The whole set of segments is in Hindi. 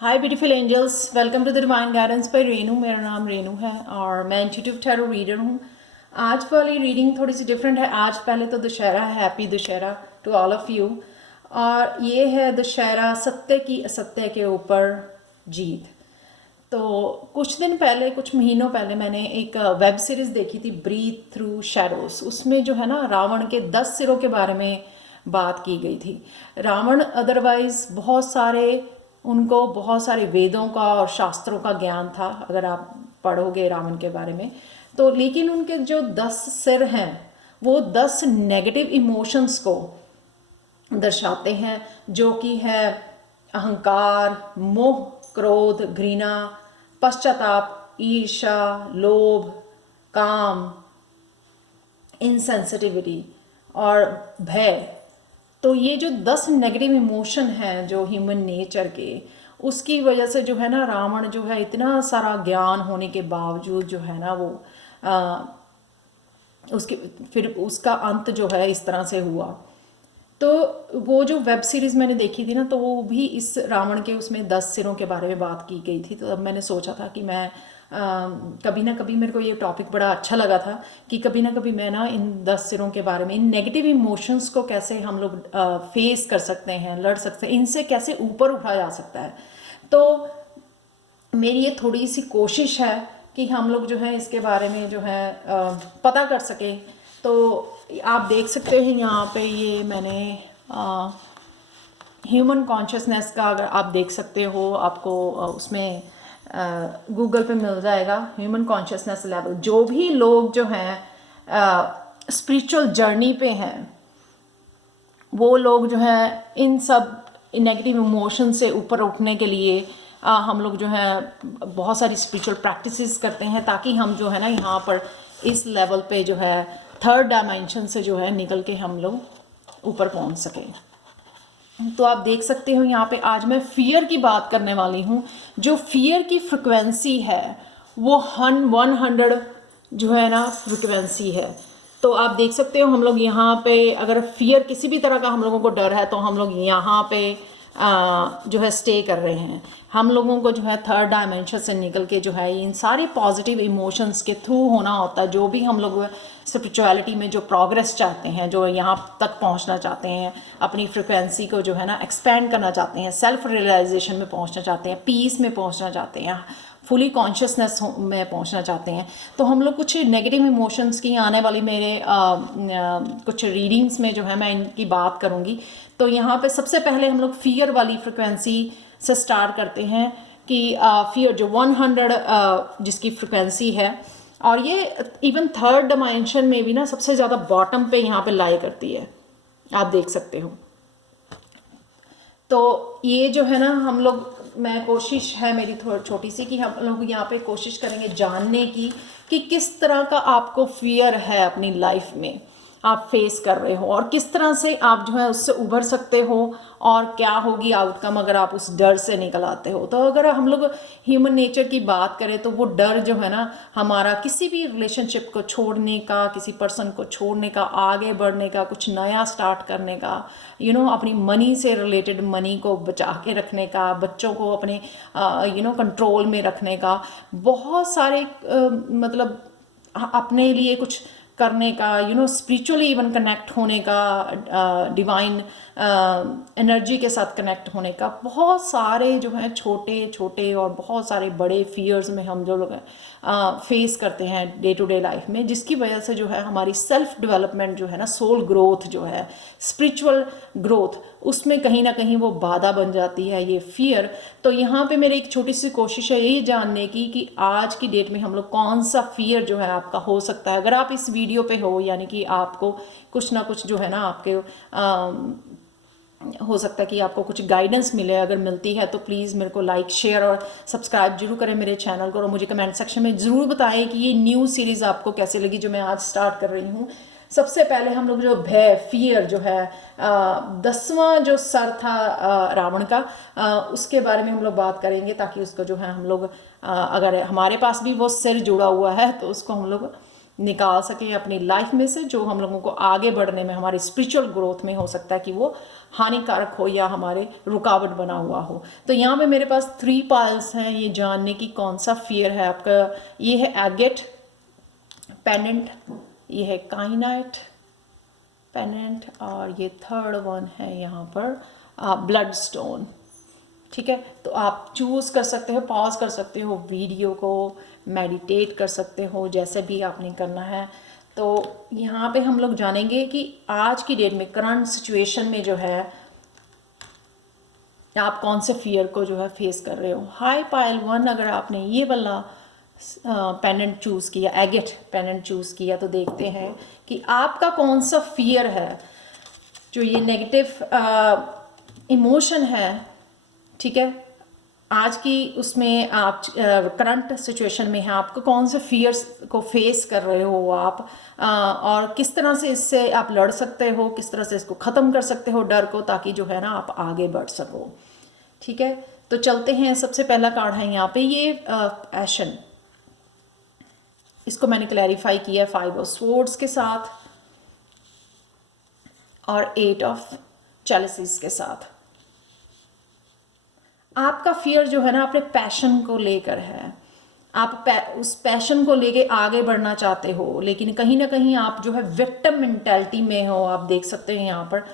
Hi beautiful angels, welcome to the divine guidance by Renu. मेरा नाम रेनू है और मैं इंट्यूटिव टैरो रीडर हूँ। आज वाली रीडिंग थोड़ी सी डिफरेंट है। आज पहले तो दशहरा है, happy Dussehra to all of you. और ये है दशहरा सत्य की असत्य के ऊपर जीत। तो कुछ दिन पहले, कुछ महीनों पहले मैंने एक वेब सीरीज़ देखी थी, ब्रीथ थ्रू शैडोज। उसमें जो है ना, रावण के 10 सिरों के बारे में बात की गई थी। रावण अदरवाइज उनको बहुत सारे वेदों का और शास्त्रों का ज्ञान था, अगर आप पढ़ोगे रावण के बारे में तो। लेकिन उनके जो 10 सिर हैं वो 10 नेगेटिव इमोशंस को दर्शाते हैं, जो कि है अहंकार, मोह, क्रोध, घृणा, पश्चाताप, ईर्ष्या, लोभ, काम, इनसेंसिटिविटी और भय। तो ये जो 10 नेगेटिव इमोशन हैं जो ह्यूमन नेचर के, उसकी वजह से जो है ना, रावण जो है इतना सारा ज्ञान होने के बावजूद जो है ना वो उसके फिर उसका अंत जो है इस तरह से हुआ। तो वो जो वेब सीरीज़ मैंने देखी थी ना, तो वो भी इस रावण के उसमें 10 सिरों के बारे में बात की गई थी। तो अब मैंने सोचा था कि मैं कभी ना कभी, मेरे को ये टॉपिक बड़ा अच्छा लगा था कि कभी ना कभी मैं ना इन 10 सिरों के बारे में, इन नेगेटिव इमोशंस को कैसे हम लोग फेस कर सकते हैं, लड़ सकते हैं, इनसे कैसे ऊपर उठा जा सकता है। तो मेरी ये थोड़ी सी कोशिश है कि हम लोग जो है इसके बारे में जो है पता कर सके। तो आप देख सकते हैं यहाँ पे, ये मैंने ह्यूमन कॉन्शियसनेस का, अगर आप देख सकते हो, आपको उसमें गूगल पे मिल जाएगा ह्यूमन कॉन्शियसनेस लेवल। जो भी लोग जो हैं स्पिरिचुअल जर्नी पे हैं, वो लोग जो है इन सब नेगेटिव इमोशन से ऊपर उठने के लिए हम लोग जो है बहुत सारी स्पिरिचुअल प्रैक्टिसेस करते हैं, ताकि हम जो है ना यहाँ पर इस लेवल पे जो है थर्ड डायमेंशन से जो है निकल के हम लोग ऊपर पहुँच सकें। तो आप देख सकते हो यहाँ पे, आज मैं फियर की बात करने वाली हूँ। जो फियर की फ्रिक्वेंसी है वो 100 जो है ना फ्रिक्वेंसी है। तो आप देख सकते हो, हम लोग यहाँ पे अगर फियर, किसी भी तरह का हम लोगों को डर है, तो हम लोग यहाँ पे जो है स्टे कर रहे हैं। हम लोगों को जो है थर्ड डायमेंशन से निकल के जो है इन सारे पॉजिटिव इमोशंस के थ्रू होना होता है। जो भी हम लोग स्पिरिचुअलिटी में जो प्रोग्रेस चाहते हैं, जो यहाँ तक पहुँचना चाहते हैं, अपनी फ्रिक्वेंसी को जो है ना एक्सपेंड करना चाहते हैं, सेल्फ रियलाइजेशन में पहुँचना चाहते हैं, पीस में पहुँचना चाहते हैं, फुली कॉन्शियसनेस में पहुंचना चाहते हैं, तो हम लोग कुछ नेगेटिव इमोशंस की आने वाली मेरे कुछ रीडिंग्स में जो है मैं इनकी बात करूंगी। तो यहाँ पे सबसे पहले हम लोग फियर वाली फ्रिक्वेंसी से स्टार्ट करते हैं कि फियर जो 100 जिसकी फ्रिक्वेंसी है, और ये इवन थर्ड डायमेंशन में भी ना सबसे ज़्यादा बॉटम पे यहाँ पे लाई करती है, आप देख सकते हो। तो ये जो है ना, हम लोग, मैं कोशिश है मेरी थोड़ी छोटी सी कि हम लोग यहाँ पे कोशिश करेंगे जानने की कि किस तरह का आपको फियर है अपनी लाइफ में, आप फेस कर रहे हो, और किस तरह से आप जो है उससे उभर सकते हो, और क्या होगी आउटकम अगर आप उस डर से निकल आते हो। तो अगर हम लोग ह्यूमन नेचर की बात करें, तो वो डर जो है ना, हमारा किसी भी रिलेशनशिप को छोड़ने का, किसी पर्सन को छोड़ने का, आगे बढ़ने का, कुछ नया स्टार्ट करने का, अपनी मनी से रिलेटेड, मनी को बचा के रखने का, बच्चों को अपने कंट्रोल में रखने का, बहुत सारे मतलब अपने लिए कुछ करने का, स्पिरिचुअली इवन कनेक्ट होने का, डिवाइन एनर्जी के साथ कनेक्ट होने का, बहुत सारे जो हैं छोटे छोटे और बहुत सारे बड़े फियर्स में हम जो लोग फेस करते हैं डे टू डे लाइफ में, जिसकी वजह से जो है हमारी सेल्फ डेवलपमेंट जो है ना, सोल ग्रोथ जो है, स्पिरिचुअल ग्रोथ, उसमें कहीं ना कहीं वो बाधा बन जाती है, ये फियर। तो यहाँ पे मेरी एक छोटी सी कोशिश है यही जानने की कि आज की डेट में हम लोग कौन सा फियर जो है आपका हो सकता है। अगर आप इस वीडियो पे हो, यानी कि आपको कुछ ना कुछ जो है ना आपके हो सकता है कि आपको कुछ गाइडेंस मिले। अगर मिलती है तो प्लीज़ मेरे को लाइक, शेयर और सब्सक्राइब जरूर करें मेरे चैनल को, और मुझे कमेंट सेक्शन में ज़रूर बताएं कि ये न्यू सीरीज़ आपको कैसे लगी जो मैं आज स्टार्ट कर रही हूँ। सबसे पहले हम लोग जो भय, फियर जो है, 10वां जो सर था रावण का, उसके बारे में हम लोग बात करेंगे, ताकि उसको जो है हम लोग अगर हमारे पास भी वो सिर जुड़ा हुआ है तो उसको हम लोग निकाल सकें अपनी लाइफ में से, जो हम लोगों को आगे बढ़ने में, हमारी स्पिरिचुअल ग्रोथ में हो सकता है कि वो हानिकारक हो या हमारे रुकावट बना हुआ हो। तो यहाँ पे मेरे पास 3 पाइल्स हैं, ये जानने की कौन सा फियर है आपका। ये है एगेट पेंडेंट, ये है काइनाइट पेंडेंट, और ये थर्ड वन है यहाँ पर ब्लड स्टोन। ठीक है, तो आप चूज़ कर सकते हो, पॉज कर सकते हो वीडियो को, मेडिटेट कर सकते हो, जैसे भी आपने करना है। तो यहाँ पे हम लोग जानेंगे कि आज की डेट में करंट सिचुएशन में जो है आप कौन से फियर को जो है फेस कर रहे हो। हाई पाइल 1, अगर आपने ये वाला पेंडेंट चूज़ किया, एगेट पेंडेंट चूज़ किया, तो देखते हैं कि आपका कौन सा फियर है, जो ये नेगेटिव इमोशन है। ठीक है, आज की उसमें आप करंट सिचुएशन में है, आपको कौन से फियर्स को फेस कर रहे हो आप, और किस तरह से इससे आप लड़ सकते हो, किस तरह से इसको ख़त्म कर सकते हो डर को, ताकि जो है ना आप आगे बढ़ सको। ठीक है, तो चलते हैं। सबसे पहला कार्ड है यहाँ पे ये पैशन, इसको मैंने क्लैरिफाई किया 5 ऑफ स्वॉर्ड्स के साथ और 8 ऑफ चैलिसेस के साथ। आपका फियर जो है ना अपने पैशन को लेकर है, आप उस पैशन को लेके आगे बढ़ना चाहते हो, लेकिन कहीं ना कहीं आप जो है विक्टिम मेंटालिटी में हो। आप देख सकते हैं यहाँ पर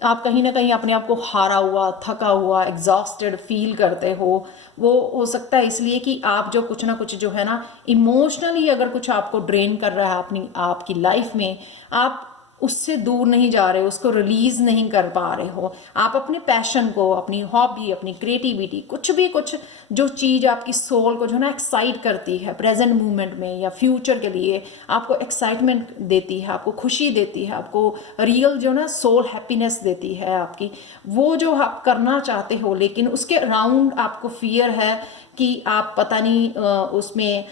आप कहीं ना कहीं अपने आप को हारा हुआ, थका हुआ, एग्जॉस्टेड फील करते हो। वो हो सकता है इसलिए कि आप जो कुछ ना कुछ जो है ना इमोशनली अगर कुछ आपको ड्रेन कर रहा है अपनी आपकी लाइफ में, आप उससे दूर नहीं जा रहे हो, उसको रिलीज नहीं कर पा रहे हो। आप अपने पैशन को, अपनी हॉबी, अपनी क्रिएटिविटी, कुछ भी, कुछ जो चीज़ आपकी सोल को जो है ना एक्साइट करती है प्रेजेंट मोमेंट में या फ्यूचर के लिए, आपको एक्साइटमेंट देती है, आपको खुशी देती है, आपको रियल जो ना सोल हैप्पीनेस देती है आपकी, वो जो आप करना चाहते हो, लेकिन उसके अराउंड आपको फियर है कि आप पता नहीं उसमें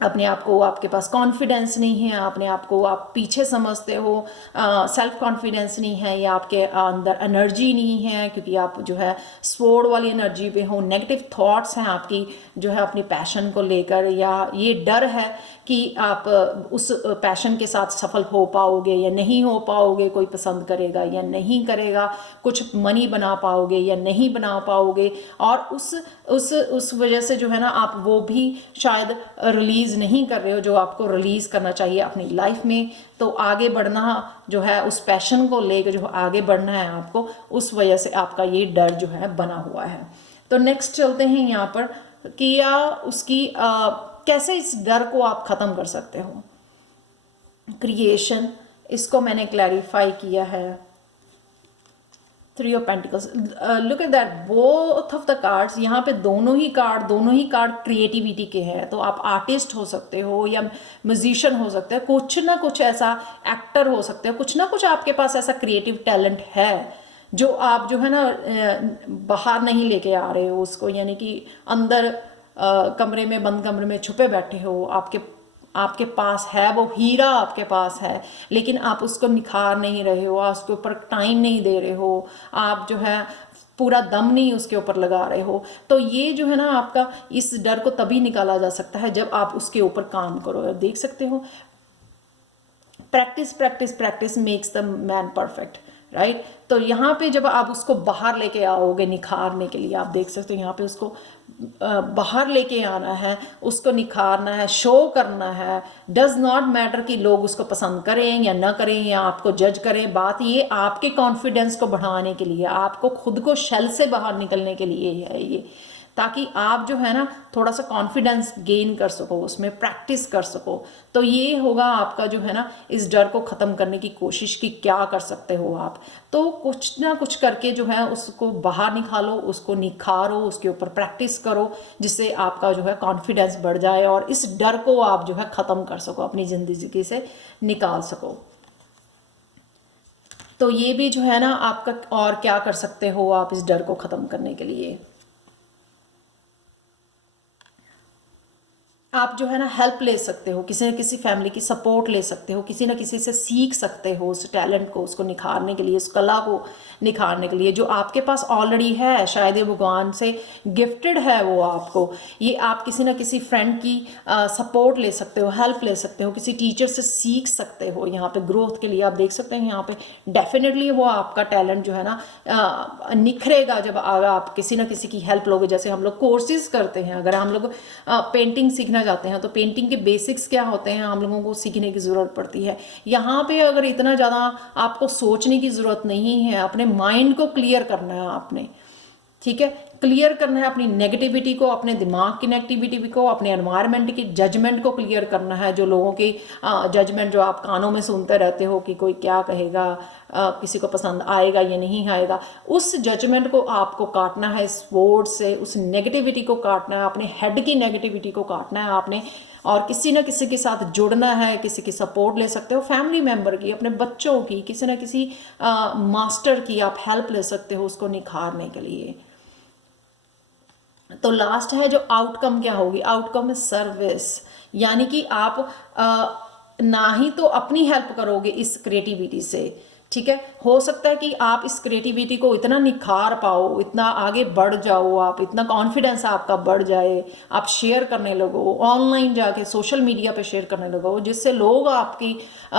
अपने आप को, आपके पास कॉन्फिडेंस नहीं है, अपने आप को आप पीछे समझते हो, सेल्फ कॉन्फिडेंस नहीं है, या आपके अंदर एनर्जी नहीं है, क्योंकि आप जो है स्वॉर्ड वाली एनर्जी पे हो। नेगेटिव थॉट्स हैं आपकी जो है अपनी पैशन को लेकर, या ये डर है कि आप उस पैशन के साथ सफल हो पाओगे या नहीं हो पाओगे, कोई पसंद करेगा या नहीं करेगा, कुछ मनी बना पाओगे या नहीं बना पाओगे, और उस वजह से जो है ना आप वो भी शायद रिलीज़ नहीं कर रहे हो जो आपको रिलीज़ करना चाहिए अपनी लाइफ में। तो आगे बढ़ना जो है, उस पैशन को लेकर जो आगे बढ़ना है आपको, उस वजह से आपका ये डर जो है बना हुआ है। तो नेक्स्ट चलते हैं यहाँ पर कि या उसकी कैसे इस डर को आप ख़त्म कर सकते हो। क्रिएशन, इसको मैंने क्लैरिफाई किया है। 3 of pentacles, look at that, both of the cards, यहाँ पे दोनों ही कार्ड क्रिएटिविटी के हैं। तो आप आर्टिस्ट हो सकते हो या म्यूजिशियन हो सकते हो, कुछ ना कुछ ऐसा एक्टर हो सकते हो, कुछ ना कुछ आपके पास ऐसा क्रिएटिव टैलेंट है जो आप जो है ना बाहर नहीं लेके आ रहे हो उसको, यानी कि अंदर कमरे में, बंद कमरे में छुपे बैठे हो। आपके पास है वो हीरा, आपके पास है, लेकिन आप उसको निखार नहीं रहे हो, आप उसके ऊपर टाइम नहीं दे रहे हो, आप जो है पूरा दम नहीं उसके ऊपर लगा रहे हो। तो ये जो है ना आपका इस डर को तभी निकाला जा सकता है जब आप उसके ऊपर काम करो। आप देख सकते हो, practice practice practice makes the man perfect, right. तो यहाँ पे जब आप उसको बाहर लेके आओगे निखारने के लिए, आप देख सकते हो यहाँ पे उसको बाहर लेके आना है, उसको निखारना है, शो करना है। डज नॉट मैटर कि लोग उसको पसंद करें या ना करें या आपको जज करें। बात ये आपके कॉन्फिडेंस को बढ़ाने के लिए, आपको खुद को शेल से बाहर निकलने के लिए है ये, ताकि आप जो है ना थोड़ा सा कॉन्फिडेंस गेन कर सको, उसमें प्रैक्टिस कर सको। तो ये होगा आपका जो है ना इस डर को ख़त्म करने की कोशिश की क्या कर सकते हो आप। तो कुछ ना कुछ करके जो है उसको बाहर निकालो, उसको निखारो, उसके ऊपर प्रैक्टिस करो, जिससे आपका जो है कॉन्फिडेंस बढ़ जाए और इस डर को आप जो है ख़त्म कर सको, अपनी ज़िंदगी से निकाल सको। तो ये भी जो है ना आपका, और क्या कर सकते हो आप इस डर को ख़त्म करने के लिए। आप जो है ना हेल्प ले सकते हो, किसी न किसी फैमिली की सपोर्ट ले सकते हो, किसी न किसी से सीख सकते हो उस टैलेंट को, उसको निखारने के लिए, उस कला को निखारने के लिए जो आपके पास ऑलरेडी है। शायद ये भगवान से गिफ्टेड है वो आपको। ये आप किसी न किसी फ्रेंड की सपोर्ट ले सकते हो, हेल्प ले सकते हो, किसी टीचर से सीख सकते हो। यहाँ पे ग्रोथ के लिए आप देख सकते हैं, यहाँ पे डेफिनेटली वो आपका टैलेंट जो है ना निखरेगा जब आप किसी न किसी की हेल्प लोगे। जैसे हम लोग कोर्सेज करते हैं, अगर हम लोग पेंटिंग सीखना जाते हैं तो पेंटिंग के बेसिक्स क्या होते हैं हम लोगों को सीखने की ज़रूरत पड़ती है। यहाँ पे अगर इतना ज़्यादा आपको सोचने की ज़रूरत नहीं है, अपने माइंड को क्लियर करना है आपने, ठीक है, क्लियर करना है अपनी नेगेटिविटी को, अपने दिमाग की नेगेटिविटी को, अपने एनवायरनमेंट की जजमेंट को क्लियर करना है। जो लोगों की जजमेंट जो आप कानों में सुनते रहते हो कि कोई क्या कहेगा, किसी को पसंद आएगा या नहीं आएगा, उस जजमेंट को आपको काटना है इस वर्ड से, उस नेगेटिविटी को काटना है, अपने हेड की नेगेटिविटी को काटना है आपने। और किसी न किसी के साथ जुड़ना है, किसी की सपोर्ट ले सकते हो, फैमिली मेम्बर की, अपने बच्चों की, किसी न किसी मास्टर की आप हेल्प ले सकते हो उसको निखारने के लिए। तो लास्ट है जो आउटकम क्या होगी, आउटकम है सर्विस। यानी कि आप ना ही तो अपनी हेल्प करोगे इस क्रिएटिविटी से, ठीक है, हो सकता है कि आप इस क्रिएटिविटी को इतना निखार पाओ, इतना आगे बढ़ जाओ, आप इतना कॉन्फिडेंस आपका बढ़ जाए, आप शेयर करने लगो, ऑनलाइन जाके सोशल मीडिया पे शेयर करने लगो, जिससे लोग आपकी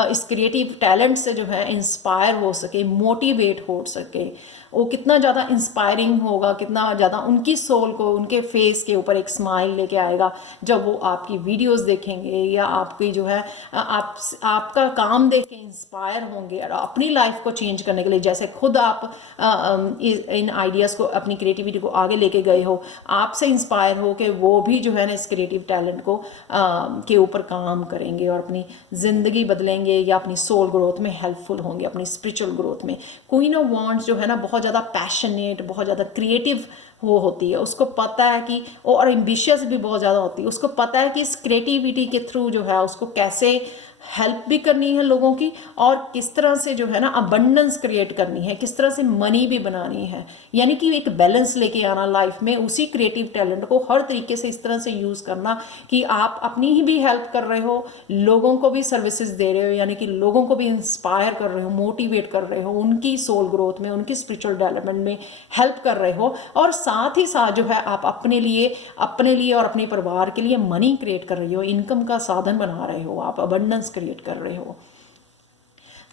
इस क्रिएटिव टैलेंट से जो है इंस्पायर हो सके, मोटिवेट हो सके। वो कितना ज़्यादा इंस्पायरिंग होगा, कितना ज़्यादा उनकी सोल को, उनके फेस के ऊपर एक स्माइल लेके आएगा जब वो आपकी वीडियोस देखेंगे या आपकी जो है आपका काम देख के इंस्पायर होंगे और अपनी लाइफ को चेंज करने के लिए, जैसे खुद आप इन आइडियाज़ को, अपनी क्रिएटिविटी को आगे लेके गए हो, आपसे इंस्पायर हो के वो भी जो है ना इस क्रिएटिव टैलेंट को के ऊपर काम करेंगे और अपनी ज़िंदगी बदलेंगे या अपनी सोल ग्रोथ में हेल्पफुल होंगे, अपनी स्पिरिचुअल ग्रोथ में। क्वीन ऑफ वांड्स जो है ना बहुत ज़्यादा पैशनेट, बहुत ज़्यादा क्रिएटिव वो होती है, उसको पता है कि, और एम्बिशियस भी बहुत ज़्यादा होती है, उसको पता है कि इस क्रिएटिविटी के थ्रू जो है उसको कैसे हेल्प भी करनी है लोगों की और किस तरह से जो है ना अबंडेंस क्रिएट करनी है, किस तरह से मनी भी बनानी है। यानी कि एक बैलेंस लेके आना लाइफ में, उसी क्रिएटिव टैलेंट को हर तरीके से इस तरह से यूज़ करना कि आप अपनी ही भी हेल्प कर रहे हो, लोगों को भी सर्विसेज दे रहे हो, यानी कि लोगों को भी इंस्पायर कर रहे हो, मोटिवेट कर रहे हो, उनकी सोल ग्रोथ में, उनकी स्पिरिचुअल डेवलपमेंट में हेल्प कर रहे हो, और साथ ही साथ जो है आप अपने लिए और अपने परिवार के लिए मनी क्रिएट कर रहे हो, इनकम का साधन बना रहे हो, आप अबंडेंस क्रिएट कर रहे हो।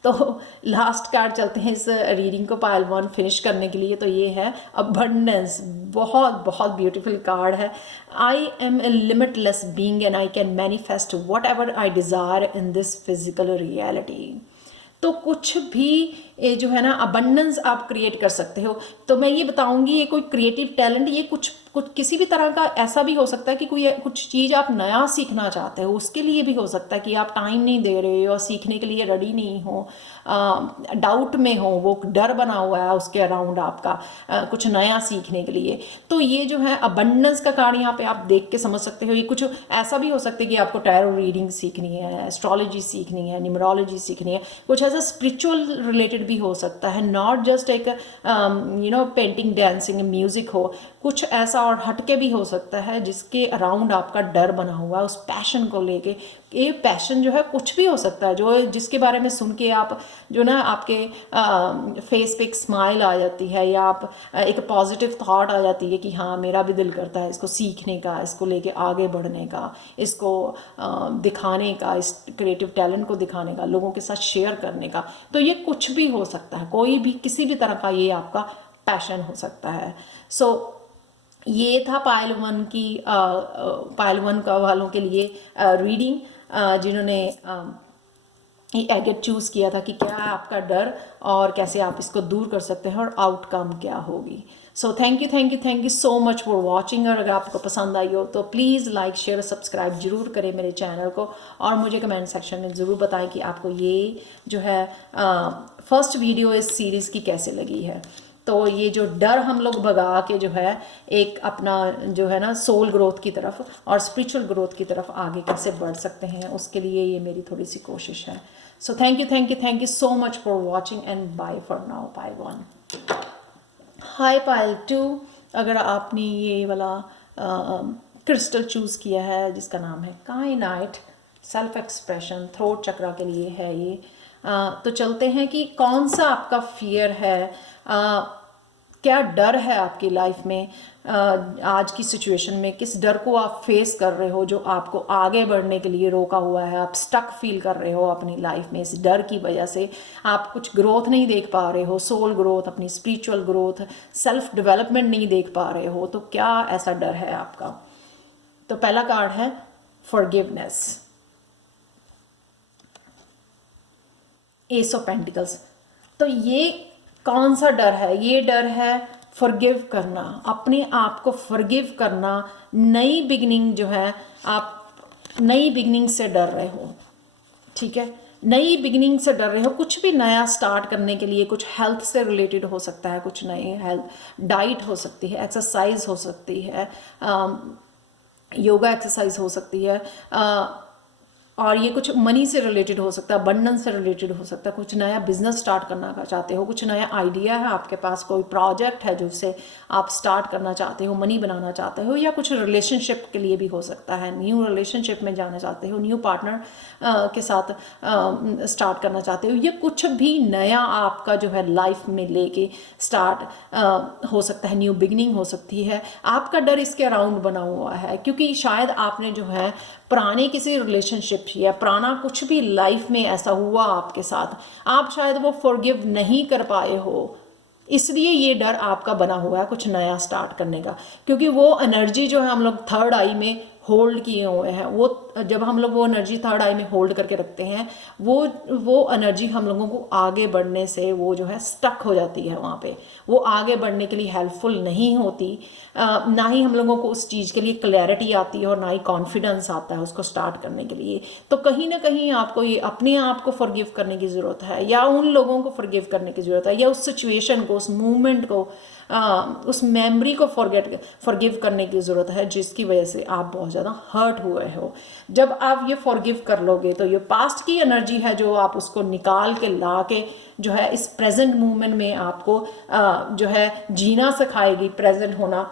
तो लास्ट कार्ड चलते हैं इस रीडिंग को पाइल 1 फिनिश करने के लिए। तो ये है अबंडेंस, बहुत बहुत ब्यूटीफुल कार्ड है। I am a limitless being and I can manifest whatever I desire in this physical reality. तो कुछ भी जो है ना अबंडेंस आप क्रिएट कर सकते हो। तो मैं ये बताऊंगी, ये कोई क्रिएटिव टैलेंट, ये कुछ किसी भी तरह का ऐसा भी हो सकता है कि कोई कुछ चीज़ आप नया सीखना चाहते हो, उसके लिए भी हो सकता है कि आप टाइम नहीं दे रहे हो, सीखने के लिए रेडी नहीं हो, डाउट में हो, वो डर बना हुआ है उसके अराउंड आपका कुछ नया सीखने के लिए। तो ये जो है अबंडेंस का कार्ड यहाँ पे आप देख के समझ सकते हो। ये कुछ ऐसा भी हो सकता है कि आपको टैरो रीडिंग सीखनी है, एस्ट्रोलॉजी सीखनी है, न्यूमरोलॉजी सीखनी है, कुछ ऐसा स्पिरिचुअल रिलेटेड भी हो सकता है, नॉट जस्ट एक पेंटिंग, डांसिंग, म्यूजिक हो, कुछ ऐसा और हटके भी हो सकता है जिसके अराउंड आपका डर बना हुआ है, उस पैशन को लेके। ये पैशन जो है कुछ भी हो सकता है, जो जिसके बारे में सुन के आप जो ना आपके फेस पे एक स्माइल आ जाती है, या आप एक पॉजिटिव थॉट आ जाती है कि हाँ मेरा भी दिल करता है इसको सीखने का, इसको लेके आगे बढ़ने का, इसको दिखाने का, इस क्रिएटिव टैलेंट को दिखाने का, लोगों के साथ शेयर करने का। तो ये कुछ भी हो सकता है, कोई भी किसी भी तरह का ये आपका पैशन हो सकता है। सो ये था पायल 1 की पायल 1 का वालों के लिए रीडिंग, जिन्होंने ये एगेट चूज़ किया था कि क्या है आपका डर और कैसे आप इसको दूर कर सकते हैं और आउटकम क्या होगी। सो thank you so much for watching. और अगर आपको पसंद आई हो तो प्लीज़ लाइक, शेयर, सब्सक्राइब जरूर करें मेरे चैनल को, और मुझे कमेंट सेक्शन में ज़रूर बताएं कि आपको ये जो है फर्स्ट वीडियो इस सीरीज़ की कैसे लगी है। तो ये जो डर हम लोग भगा के जो है एक अपना जो है ना सोल ग्रोथ की तरफ और स्पिरिचुअल ग्रोथ की तरफ आगे कैसे बढ़ सकते हैं, उसके लिए ये मेरी थोड़ी सी कोशिश है। So thank you so much for watching and bye for now pile 1। Hi pile 2, अगर आपने ये वाला क्रिस्टल चूज़ किया है जिसका नाम है काइनाइट, सेल्फ एक्सप्रेशन, थ्रोट चक्रा के लिए है ये। तो चलते हैं कि कौन सा आपका फियर है, क्या डर है आपकी लाइफ में, आज की सिचुएशन में किस डर को आप फेस कर रहे हो जो आपको आगे बढ़ने के लिए रोका हुआ है। आप स्टक फील कर रहे हो अपनी लाइफ में, इस डर की वजह से आप कुछ ग्रोथ नहीं देख पा रहे हो, सोल ग्रोथ, अपनी स्पिरिचुअल ग्रोथ, सेल्फ डेवलपमेंट नहीं देख पा रहे हो। तो क्या ऐसा डर है आपका? तो पहला कार्ड है फॉरगिवनेस, एस ऑफ पेंटिकल्स। तो ये कौन सा डर है? ये डर है फॉरगिव करना, अपने आप को फॉरगिव करना। नई बिगनिंग जो है, आप नई बिगनिंग से डर रहे हो, ठीक है, नई बिगनिंग से डर रहे हो। कुछ भी नया स्टार्ट करने के लिए, कुछ हेल्थ से रिलेटेड हो सकता है, कुछ नई हेल्थ डाइट हो सकती है, एक्सरसाइज हो सकती है, योगा एक्सरसाइज हो सकती है, और ये कुछ मनी से रिलेटेड हो सकता है, अबंडेंस से रिलेटेड हो सकता है, कुछ नया बिजनेस स्टार्ट करना चाहते हो, कुछ नया आइडिया है आपके पास, कोई प्रोजेक्ट है जिससे आप स्टार्ट करना चाहते हो, मनी बनाना चाहते हो, या कुछ रिलेशनशिप के लिए भी हो सकता है, न्यू रिलेशनशिप में जाना चाहते हो, न्यू पार्टनर के साथ स्टार्ट करना चाहते हो, या कुछ भी नया आपका जो है लाइफ में लेके स्टार्ट हो सकता है, न्यू बिगनिंग हो सकती है। आपका डर इसके अराउंड बना हुआ है क्योंकि शायद आपने जो है पुराने किसी रिलेशनशिप या पुराना कुछ भी लाइफ में ऐसा हुआ आपके साथ, आप शायद वो फॉरगिव नहीं कर पाए हो, इसलिए ये डर आपका बना हुआ है कुछ नया स्टार्ट करने का। क्योंकि वो एनर्जी जो है हम लोग थर्ड आई में होल्ड किए हुए हैं, वो जब हम लोग वो एनर्जी थर्ड आई में होल्ड करके रखते हैं, वो एनर्जी हम लोगों को आगे बढ़ने से वो जो है स्टक हो जाती है वहाँ पे, वो आगे बढ़ने के लिए हेल्पफुल नहीं होती। ना ही हम लोगों को उस चीज़ के लिए क्लैरिटी आती है और ना ही कॉन्फिडेंस आता है उसको स्टार्ट करने के लिए। तो कहीं ना कहीं आपको ये अपने आप को फॉरगिव करने की ज़रूरत है, या उन लोगों को फॉरगिव करने की ज़रूरत है, या उस सिचुएशन को, उस मूवमेंट को, उस मेमोरी को फॉरगिव करने की ज़रूरत है जिसकी वजह से आप बहुत ज़्यादा हर्ट हुए हो। जब आप ये फॉरगिव कर लोगे तो ये पास्ट की एनर्जी है जो आप उसको निकाल के ला के जो है इस प्रेजेंट मूवमेंट में आपको जो है जीना सिखाएगी, प्रेजेंट होना।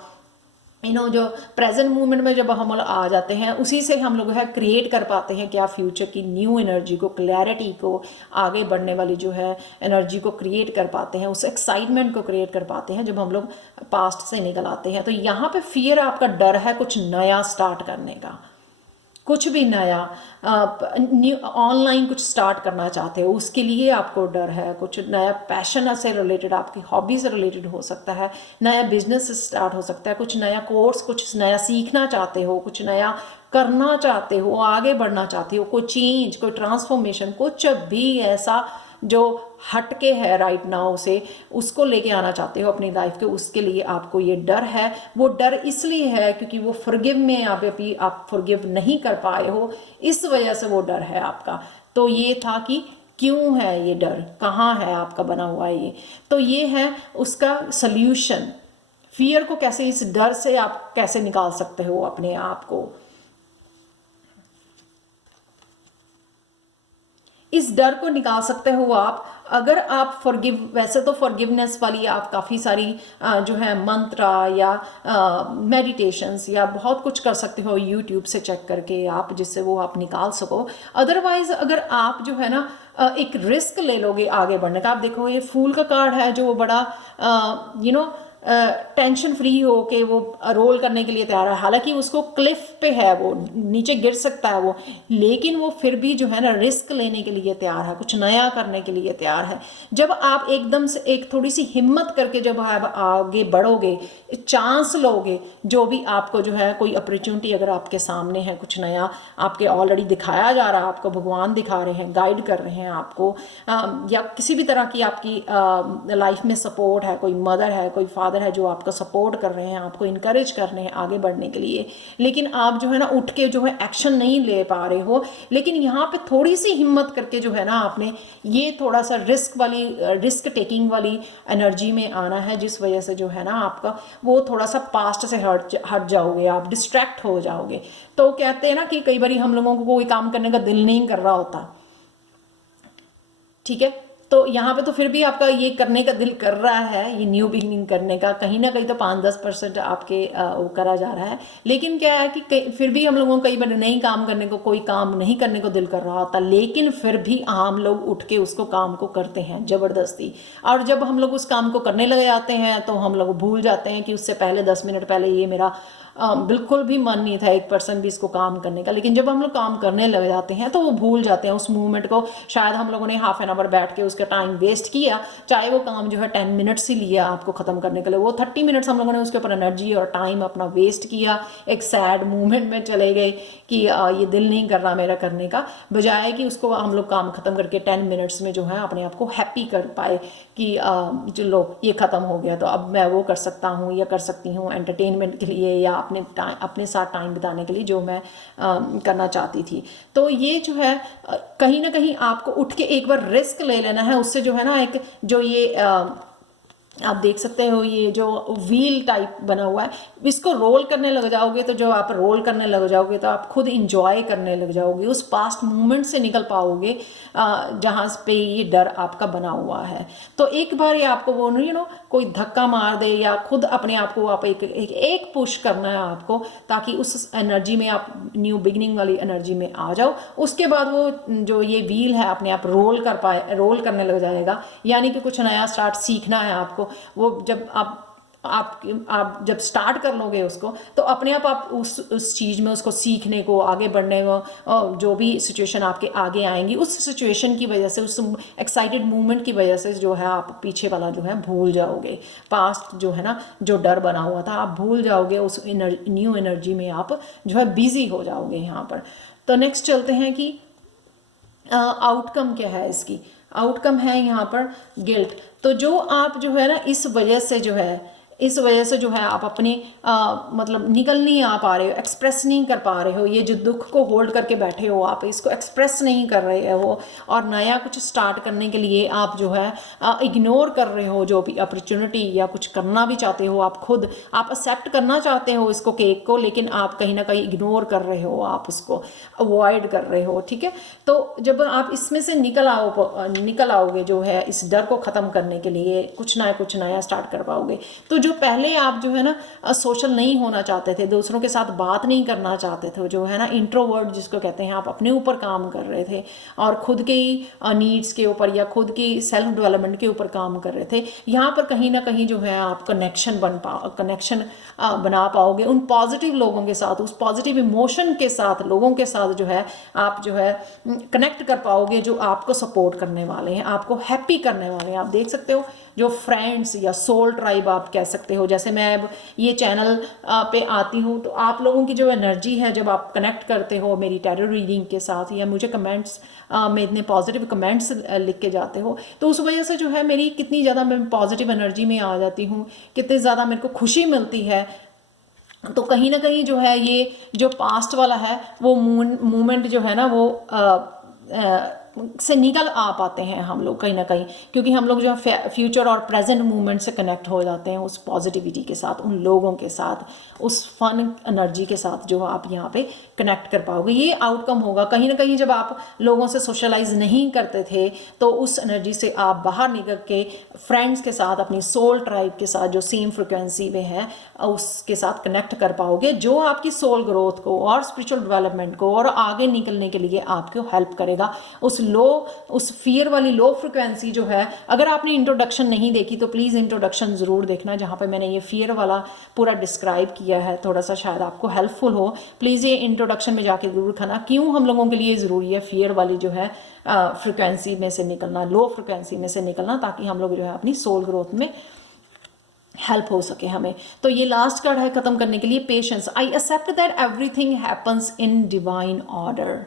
जो प्रेजेंट मूवमेंट में जब हम लोग आ जाते हैं, उसी से हम लोग है क्रिएट कर पाते हैं क्या फ्यूचर की न्यू एनर्जी को, क्लैरिटी को, आगे बढ़ने वाली जो है एनर्जी को क्रिएट कर पाते हैं, उस एक्साइटमेंट को क्रिएट कर पाते हैं जब हम लोग पास्ट से निकल आते हैं। तो यहाँ पे फियर आपका डर है कुछ नया स्टार्ट करने का, कुछ भी नया न्यू ऑनलाइन कुछ स्टार्ट करना चाहते हो उसके लिए आपको डर है, कुछ नया पैशन से रिलेटेड, आपकी हॉबी से रिलेटेड हो सकता है, नया बिजनेस स्टार्ट हो सकता है, कुछ नया कोर्स, कुछ नया सीखना चाहते हो, कुछ नया करना चाहते हो, आगे बढ़ना चाहते हो, कोई चेंज, कोई ट्रांसफॉर्मेशन, कुछ भी ऐसा जो हटके है राइट नाउ से, उसको लेके आना चाहते हो अपनी लाइफ के, उसके लिए आपको ये डर है। वो डर इसलिए है क्योंकि वो फॉरगिव में आप फॉरगिव नहीं कर पाए हो, इस वजह से वो डर है आपका। तो ये था कि क्यों है ये डर, कहाँ है आपका बना हुआ ये। तो ये है उसका सल्यूशन, फियर को कैसे, इस डर से आप कैसे निकाल सकते हो अपने आप को। इस डर को निकाल सकते हो आप अगर आप वैसे तो फॉरगिवनेस वाली आप काफ़ी सारी जो है मंत्रा या मेडिटेशंस या बहुत कुछ कर सकते हो यूट्यूब से चेक करके आप, जिससे वो आप निकाल सको। अदरवाइज अगर आप जो है ना एक रिस्क ले लोगे आगे बढ़ने का, आप देखो ये फूल का कार्ड है जो बड़ा टेंशन फ्री हो के वो रोल करने के लिए तैयार है, हालांकि उसको क्लिफ पे है, वो नीचे गिर सकता है वो, लेकिन वो फिर भी जो है ना रिस्क लेने के लिए तैयार है, कुछ नया करने के लिए तैयार है। जब आप एकदम से एक थोड़ी सी हिम्मत करके जब आप आगे बढ़ोगे, चांस लोगे, जो भी आपको जो है कोई अपॉर्चुनिटी अगर आपके सामने है, कुछ नया आपके ऑलरेडी दिखाया जा रहा है, आपको भगवान दिखा रहे हैं, गाइड कर रहे हैं आपको, या किसी भी तरह की आपकी लाइफ में सपोर्ट है, कोई मदर है, कोई फादर है जो आपको सपोर्ट कर रहे हैं, आपको इनकरेज कर रहे हैं आगे बढ़ने के लिए, लेकिन आप जो है ना उठ के जो है एक्शन नहीं ले पा रहे हो। लेकिन यहाँ पे थोड़ी सी हिम्मत करके जो है ना आपने ये थोड़ा सा रिस्क टेकिंग वाली एनर्जी में आना है, जिस वजह से जो है ना आपका वो थोड़ा सा पास्ट से हट जाओगे, आप डिस्ट्रैक्ट हो जाओगे। तो कहते हैं ना कि कई बार हम लोगों को कोई काम करने का दिल नहीं कर रहा होता, ठीक है, तो यहाँ पे तो फिर भी आपका ये करने का दिल कर रहा है, ये न्यू बिगनिंग करने का, कहीं ना कहीं तो 5-10% आपके वो करा जा रहा है। लेकिन क्या है कि फिर भी हम लोगों को कई बार नहीं काम करने को, कोई काम नहीं करने को दिल कर रहा होता, लेकिन फिर भी हम लोग उठ के उसको काम को करते हैं ज़बरदस्ती। और जब हम लोग उस काम को करने लग जाते हैं तो हम लोग भूल जाते हैं कि उससे पहले 10 मिनट पहले ये मेरा बिल्कुल भी मन नहीं था 1% भी इसको काम करने का। लेकिन जब हम लोग काम करने लग जाते हैं तो वो भूल जाते हैं उस मूवमेंट को। शायद हम लोगों ने हाफ एन आवर बैठ के उसका टाइम वेस्ट किया, चाहे वो काम जो है 10 मिनट्स ही लिया आपको ख़त्म करने के लिए, वो 30 मिनट्स हम लोगों ने उसके ऊपर एनर्जी और टाइम अपना वेस्ट किया, एक सैड मूवमेंट में चले गए कि ये दिल नहीं कर रहा मेरा करने का, बजाय कि उसको हम लोग काम ख़त्म करके 10 मिनट्स में जो है अपने आप को हैप्पी कर पाए कि चलो ये ख़त्म हो गया तो अब मैं वो कर सकता हूँ या कर सकती हूँ एंटरटेनमेंट के लिए या अपने साथ टाइम बिताने के लिए जो मैं करना चाहती थी। तो ये जो है कहीं ना कहीं आपको उठ के एक बार रिस्क ले लेना है। उससे जो है ना एक जो ये आप देख सकते हो ये जो व्हील टाइप बना हुआ है, इसको रोल करने लग जाओगे तो जो आप रोल करने लग जाओगे तो आप खुद इंजॉय करने लग जाओगे, उस पास्ट मोमेंट से निकल पाओगे जहाँ पे ये डर आपका बना हुआ है। तो एक बार ये आपको वो कोई धक्का मार दे या खुद अपने आप को आप एक पुश करना है आपको, ताकि उस एनर्जी में आप न्यू बिगनिंग वाली एनर्जी में आ जाओ। उसके बाद वो जो ये व्हील है अपने आप रोल करने लग जाएगा। यानी कि कुछ नया स्टार्ट सीखना है आपको, वो जब आप जब स्टार्ट कर लोगे उसको तो अपने आप उस चीज़ में उसको सीखने को, आगे बढ़ने को, जो भी सिचुएशन आपके आगे आएंगी उस सिचुएशन की वजह से, उस एक्साइटेड मूवमेंट की वजह से जो है आप पीछे वाला जो है भूल जाओगे। पास्ट जो है ना जो डर बना हुआ था आप भूल जाओगे, उस न्यू एनर्जी में आप जो है बिजी हो जाओगे यहाँ पर। तो नेक्स्ट चलते हैं कि आउटकम क्या है इसकी। आउटकम है यहाँ पर गिल्ट। तो जो आप जो है ना इस वजह से जो है आप अपने मतलब निकल नहीं आ पा रहे हो, एक्सप्रेस नहीं कर पा रहे हो, ये जो दुख को होल्ड करके बैठे हो आप इसको एक्सप्रेस नहीं कर रहे हो, और नया कुछ स्टार्ट करने के लिए आप जो है इग्नोर कर रहे हो जो भी अपॉर्चुनिटी, या कुछ करना भी चाहते हो आप खुद, आप एक्सेप्ट करना चाहते हो इसको केक को, लेकिन आप कहीं ना कहीं इग्नोर कर रहे हो, आप उसको अवॉइड कर रहे हो। ठीक है, तो जब आप इसमें से निकल आओगे जो है इस डर को ख़त्म करने के लिए कुछ नया स्टार्ट कर पाओगे। तो जो पहले आप जो है ना सोशल नहीं होना चाहते थे, दूसरों के साथ बात नहीं करना चाहते थे, जो है ना इंट्रोवर्ट जिसको कहते हैं, आप अपने ऊपर काम कर रहे थे और खुद के ही नीड्स के ऊपर या खुद की सेल्फ डेवलपमेंट के ऊपर काम कर रहे थे, यहाँ पर कहीं ना कहीं जो है आप कनेक्शन बना पाओगे उन पॉजिटिव लोगों के साथ, उस पॉजिटिव इमोशन के साथ, लोगों के साथ जो है आप जो है कनेक्ट कर पाओगे जो आपको सपोर्ट करने वाले हैं, आपको हैप्पी करने वाले हैं। आप देख सकते हो जो फ्रेंड्स या सोल ट्राइब आप कह सकते हो, जैसे मैं अब ये चैनल पे आती हूँ तो आप लोगों की जो एनर्जी है जब आप कनेक्ट करते हो मेरी टैरो रीडिंग के साथ, या मुझे कमेंट्स में इतने पॉजिटिव कमेंट्स लिख के जाते हो, तो उस वजह से जो है मेरी कितनी ज़्यादा मैं पॉजिटिव एनर्जी में आ जाती हूँ, कितनी ज़्यादा मेरे को खुशी मिलती है। तो कहीं ना कहीं जो है ये जो पास्ट वाला है वो मूवमेंट जो है ना वो से निकल आ पाते हैं हम लोग कहीं ना कहीं, क्योंकि हम लोग जो है फ्यूचर और प्रेजेंट मूवमेंट से कनेक्ट हो जाते हैं, उस पॉजिटिविटी के साथ, उन लोगों के साथ, उस फन एनर्जी के साथ जो आप यहाँ पे कनेक्ट कर पाओगे। ये आउटकम होगा कहीं ना कहीं। जब आप लोगों से सोशलाइज नहीं करते थे तो उस एनर्जी से आप बाहर निकल के फ्रेंड्स के साथ, अपनी सोल ट्राइब के साथ जो सेम फ्रिक्वेंसी में है उसके साथ कनेक्ट कर पाओगे, जो आपकी सोल ग्रोथ को और स्पिरिचुअल डेवलपमेंट को और आगे निकलने के लिए आपको हेल्प करेगा। उस फियर वाली लो फ्रिक्वेंसी जो है, अगर आपने इंट्रोडक्शन नहीं देखी तो प्लीज़ इंट्रोडक्शन ज़रूर देखना, जहाँ पे मैंने ये फियर वाला पूरा डिस्क्राइब किया है, थोड़ा सा शायद आपको हेल्पफुल हो। प्लीज़ ये इंट्रोडक्शन में जाके ज़रूर खाना, क्यों हम लोगों के लिए ज़रूरी है फियर वाली जो है फ्रिक्वेंसी में से निकलना, लो फ्रिक्वेंसी में से निकलना, ताकि हम लोग जो है अपनी सोल ग्रोथ में हेल्प हो सके हमें। तो ये लास्ट कार्ड है ख़त्म करने के लिए, patience. I accept that everything happens in divine order.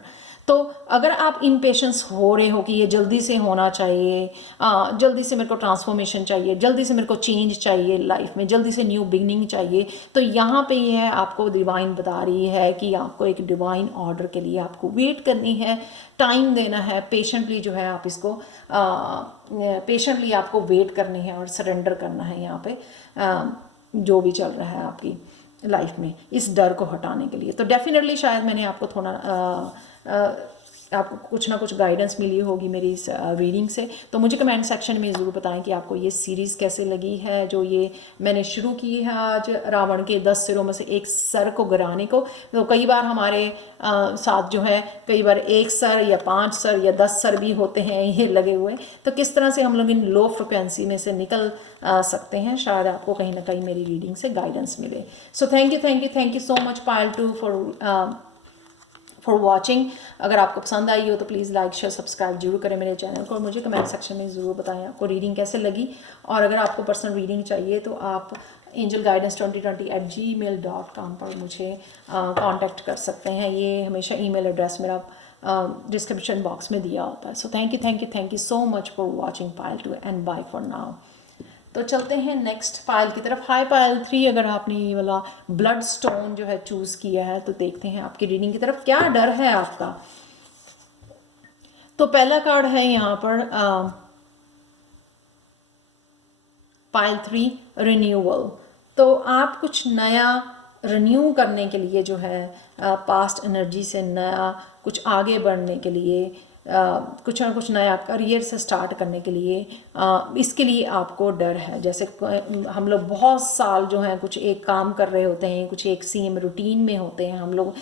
तो अगर आप इम्पेशेंस हो रहे हो कि ये जल्दी से होना चाहिए, जल्दी से मेरे को ट्रांसफॉर्मेशन चाहिए, जल्दी से मेरे को चेंज चाहिए लाइफ में, जल्दी से न्यू बिगनिंग चाहिए, तो यहाँ पे ये है आपको डिवाइन बता रही है कि आपको एक डिवाइन ऑर्डर के लिए आपको वेट करनी है, टाइम देना है, पेशेंटली जो है आप इसको पेशेंटली आपको वेट करनी है और सरेंडर करना है यहाँ पे जो भी चल रहा है आपकी लाइफ में, इस डर को हटाने के लिए। तो डेफिनेटली शायद मैंने आपको थोड़ा आपको कुछ ना कुछ गाइडेंस मिली होगी मेरी इस रीडिंग से। तो मुझे कमेंट सेक्शन में ज़रूर बताएं कि आपको ये सीरीज़ कैसे लगी है, जो ये मैंने शुरू की है आज रावण के 10 सिरों में से एक सर को गिराने को। तो कई बार हमारे साथ जो है कई बार एक सर या 5 सर या 10 सर भी होते हैं ये लगे हुए। तो किस तरह से हम लोग इन लो फ्रिक्वेंसी में से निकल सकते हैं, शायद आपको कहीं ना कहीं मेरी रीडिंग से गाइडेंस मिले। So thank you so much pile two for watching. अगर आपको पसंद आई हो तो प्लीज़ लाइक शेयर सब्सक्राइब जरूर करें मेरे चैनल को, और मुझे कमेंट सेक्शन में ज़रूर बताएं आपको रीडिंग कैसे लगी। और अगर आपको पर्सनल रीडिंग चाहिए तो आप angelguidance2020@gmail.com पर मुझे कांटेक्ट कर सकते हैं। ये हमेशा ईमेल एड्रेस मेरा डिस्क्रिप्शन बॉक्स में दिया होता है। So thank you so much for watching pile 2 and bye for now. तो चलते हैं नेक्स्ट पायल की तरफ। हाय पायल 3, अगर आपने ये वाला ब्लड स्टोन जो है चूज़ किया है तो देखते हैं आपकी रीडिंग की तरफ क्या डर है आपका। तो पहला कार्ड है यहाँ पर पायल 3 रिन्यूअल। तो आप कुछ नया रिन्यू करने के लिए जो है पास्ट एनर्जी से नया कुछ आगे बढ़ने के लिए कुछ ना कुछ नया करियर से स्टार्ट करने के लिए इसके लिए आपको डर है। जैसे हम लोग बहुत साल जो हैं कुछ एक काम कर रहे होते हैं, कुछ एक सेम रूटीन में होते हैं हम लोग,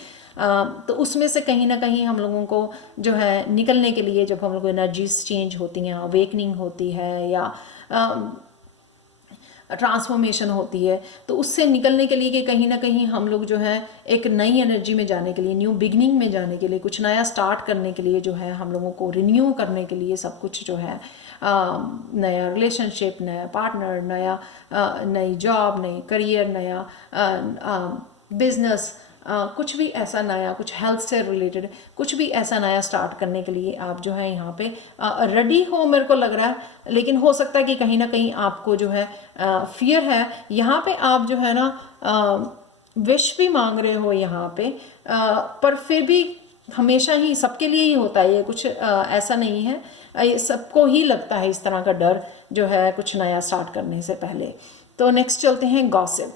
तो उसमें से कहीं ना कहीं हम लोगों को जो है निकलने के लिए जब हम लोग एनर्जीज चेंज होती हैं, अवेकनिंग होती है या ट्रांसफॉर्मेशन होती है, तो उससे निकलने के लिए कि कहीं ना कहीं हम लोग जो है एक नई एनर्जी में जाने के लिए, न्यू बिगनिंग में जाने के लिए, कुछ नया स्टार्ट करने के लिए जो है हम लोगों को रिन्यू करने के लिए सब कुछ जो है नया रिलेशनशिप, नया पार्टनर, नई जॉब, नई करियर, नया बिजनेस, कुछ भी ऐसा नया, कुछ हेल्थ से रिलेटेड कुछ भी ऐसा नया स्टार्ट करने के लिए आप जो है यहाँ पे रेडी हो मेरे को लग रहा है। लेकिन हो सकता है कि कहीं ना कहीं आपको जो है फियर है। यहाँ पे आप जो है ना विश भी मांग रहे हो यहाँ पे, पर फिर भी हमेशा ही सबके लिए ही होता है ये, कुछ ऐसा नहीं है, ये सबको ही लगता है इस तरह का डर जो है कुछ नया स्टार्ट करने से पहले। तो नेक्स्ट चलते हैं गॉसिप।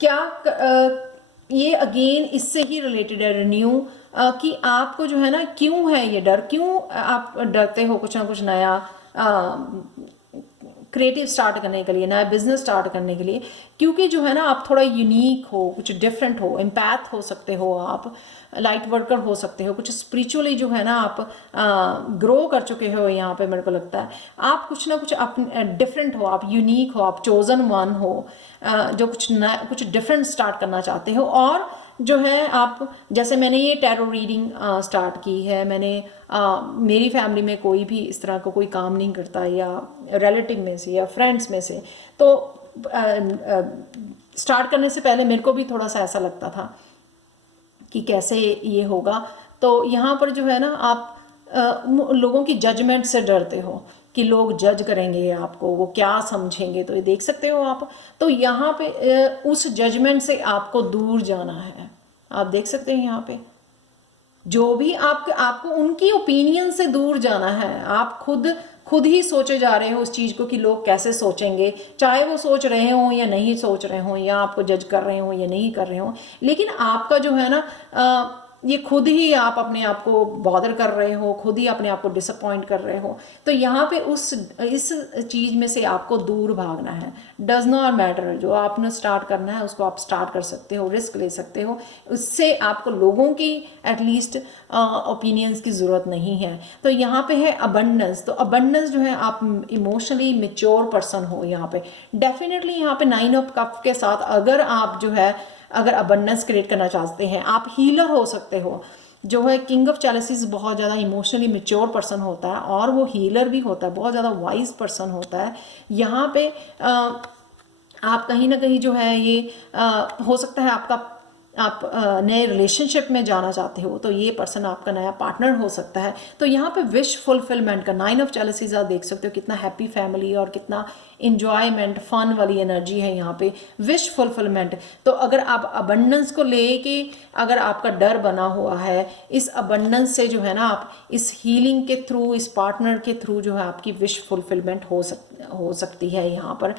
क्या ये अगेन इससे ही रिलेटेड है रिन्यू, कि आपको जो है ना क्यों है ये डर, क्यों आप डरते हो कुछ ना कुछ नया क्रिएटिव स्टार्ट करने के लिए, नया बिजनेस स्टार्ट करने के लिए। क्योंकि जो है ना आप थोड़ा यूनिक हो, कुछ डिफरेंट हो, एम्पैथ हो सकते हो, आप लाइट वर्कर हो सकते हो, कुछ स्पिरिचुअली जो है ना आप ग्रो कर चुके हो यहाँ पे मेरे को लगता है। आप कुछ ना कुछ अपने डिफरेंट हो, आप यूनिक हो, आप चोजन वन हो, जो कुछ डिफरेंट स्टार्ट करना चाहते हो। और जो है आप, जैसे मैंने ये टैरो रीडिंग स्टार्ट की है, मैंने मेरी फैमिली में कोई भी इस तरह का कोई काम नहीं करता, या रिलेटिव में से या फ्रेंड्स में से, तो स्टार्ट करने से पहले मेरे को भी थोड़ा सा ऐसा लगता था कि कैसे ये होगा। तो यहाँ पर जो है ना आप लोगों की जजमेंट से डरते हो कि लोग जज करेंगे आपको, वो क्या समझेंगे, तो ये देख सकते हो आप। तो यहाँ पे उस जजमेंट से आपको दूर जाना है। आप देख सकते हैं यहाँ पे जो भी आपको उनकी ओपिनियन से दूर जाना है। आप खुद ही सोचे जा रहे हो उस चीज़ को कि लोग कैसे सोचेंगे, चाहे वो सोच रहे हो या नहीं सोच रहे हो, या आपको जज कर रहे हो या नहीं कर रहे हो। लेकिन आपका जो है ना ये खुद ही आप अपने आप को बॉदर कर रहे हो, खुद ही अपने आप को डिसअपॉइंट कर रहे हो। तो यहाँ पे इस चीज़ में से आपको दूर भागना है। डज नॉट मैटर, जो आपने स्टार्ट करना है उसको आप स्टार्ट कर सकते हो, रिस्क ले सकते हो। उससे आपको लोगों की एटलीस्ट ओपिनियंस की ज़रूरत नहीं है। तो यहाँ पे है अबंडेंस। तो अबंडेंस जो है आप इमोशनली मेच्योर पर्सन हो यहाँ पे। डेफिनेटली यहाँ पे 9 ऑफ कप के साथ अगर अबंडेंस क्रिएट करना चाहते हैं, आप हीलर हो सकते हो। जो है किंग ऑफ चैलेसिस बहुत ज़्यादा इमोशनली मेच्योर पर्सन होता है, और वो हीलर भी होता है, बहुत ज़्यादा वाइज पर्सन होता है। यहाँ पे आप कहीं ना कहीं जो है ये हो सकता है आप नए रिलेशनशिप में जाना चाहते हो, तो ये पर्सन आपका नया पार्टनर हो सकता है। तो यहाँ पे विश फुलफिलमेंट का 9 ऑफ चैलेसिस आप देख सकते हो, कितना हैप्पी फैमिली और कितना इंजॉयमेंट फन वाली एनर्जी है यहाँ पे, विश फुलफिलमेंट। तो अगर आप अबंडेंस को लेके अगर आपका डर बना हुआ है, इस अबंडेंस से जो है ना आप इस हीलिंग के थ्रू, इस पार्टनर के थ्रू जो है आपकी विश फुलफिलमेंट हो सकती है यहाँ पर,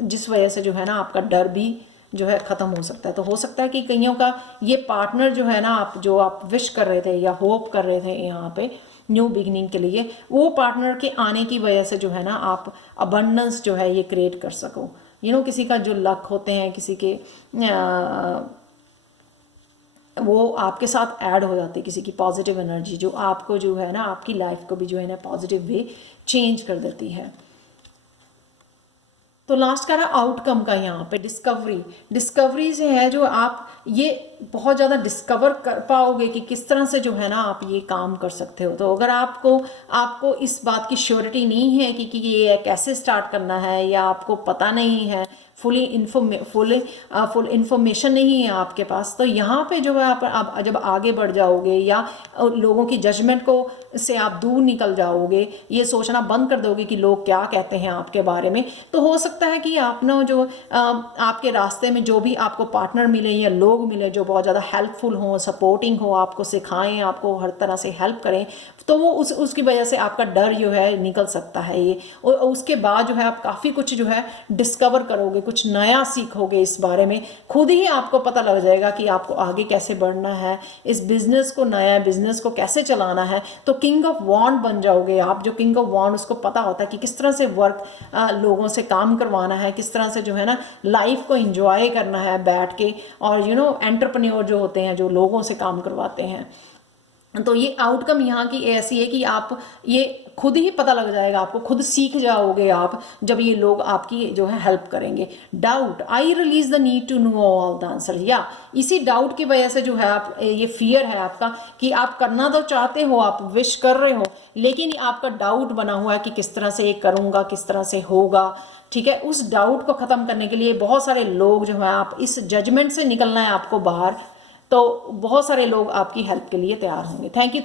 जिस वजह से जो है ना आपका डर भी जो है ख़त्म हो सकता है। तो हो सकता है कि कईयों का ये पार्टनर जो है ना, आप विश कर रहे थे या होप कर रहे थे यहाँ पे न्यू बिगनिंग के लिए, वो पार्टनर के आने की वजह से जो है ना आप अबंडेंस जो है ये क्रिएट कर सको। किसी का जो लक होते हैं, किसी के वो आपके साथ ऐड हो जाती है, किसी की पॉजिटिव एनर्जी जो आपको जो है ना आपकी लाइफ को भी जो है ना पॉजिटिव वे चेंज कर देती है। तो लास्ट का रहा आउटकम का, यहाँ पे डिस्कवरी से है जो आप ये बहुत ज़्यादा डिस्कवर कर पाओगे कि किस तरह से जो है ना आप ये काम कर सकते हो। तो अगर आपको इस बात की श्योरिटी नहीं है कि ये कैसे स्टार्ट करना है, या आपको पता नहीं है, फुल इंफॉर्मेशन नहीं है आपके पास, तो यहाँ पे जो है आप जब आगे बढ़ जाओगे या लोगों की जजमेंट को से आप दूर निकल जाओगे, ये सोचना बंद कर दोगे कि लोग क्या कहते हैं आपके बारे में, तो हो सकता है कि आप ना जो आपके रास्ते में जो भी आपको पार्टनर मिले या लोग मिले जो बहुत ज़्यादा हेल्पफुल हों, सपोर्टिंग हो, आपको सिखाएं, आपको हर तरह से हेल्प करें, तो वो उसकी वजह से आपका डर जो है निकल सकता है ये। और उसके बाद जो है आप काफ़ी कुछ जो है डिस्कवर करोगे, कुछ नया सीखोगे इस बारे में। खुद ही आपको पता लग जाएगा कि आपको आगे कैसे बढ़ना है, इस बिज़नेस को, नया बिज़नेस को कैसे चलाना है। तो किंग ऑफ वॉन्ड बन जाओगे आप। जो किंग ऑफ वॉन्ड, उसको पता होता है कि किस तरह से वर्क लोगों से काम करवाना है, किस तरह से जो है ना लाइफ को एंजॉय करना है बैठ के। और एंटरप्रेन्योर जो होते हैं, जो लोगों से काम करवाते हैं, तो ये आउटकम यहाँ की ऐसी है कि आप ये खुद ही पता लग जाएगा, आपको खुद सीख जाओगे आप जब ये लोग आपकी जो है हेल्प करेंगे। Doubt, I realise the need to know all the answer, या इसी डाउट की वजह से जो है आप, ये फियर है आपका कि आप करना तो चाहते हो, आप विश कर रहे हो, लेकिन आपका डाउट बना हुआ है कि किस तरह से ये करूँगा, किस तरह से होगा। ठीक है, उस डाउट को ख़त्म करने के लिए बहुत सारे लोग जो है, आप इस जजमेंट से निकलना है आपको बाहर, तो बहुत सारे लोग आपकी हेल्प के लिए तैयार होंगे। Thank you.